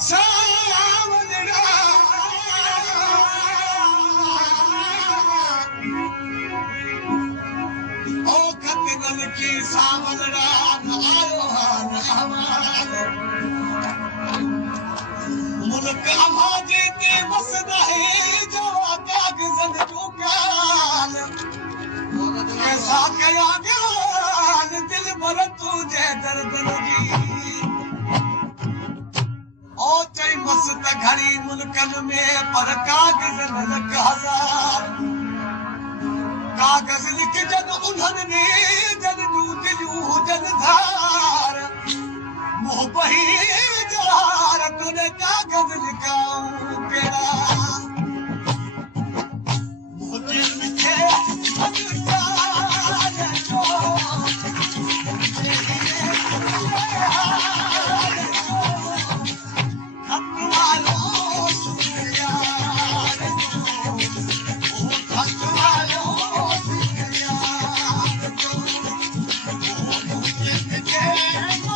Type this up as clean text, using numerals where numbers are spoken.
सावलड़ा ओ खतगल की सावलड़ा आयो मुल्क आवाज़े ते वसदा है जो कागज़न जो काल कैसा कया गाल दिल भर तुझे दर्दन जी ओ चई मस्त घड़ी मुल्कन में पर कागज़न लख हजार कागज़ लिख जन उन्हनि ने जन जूं दिलियूं हुजनि धार मुंह बही जार तुने कागज़ लिखाऊं कहिड़ा मुंहिंजे लिखे अधिकार जो खत वालो शुक्रिया खत वालो शुक्रिया जो मुंहिंजे लिखे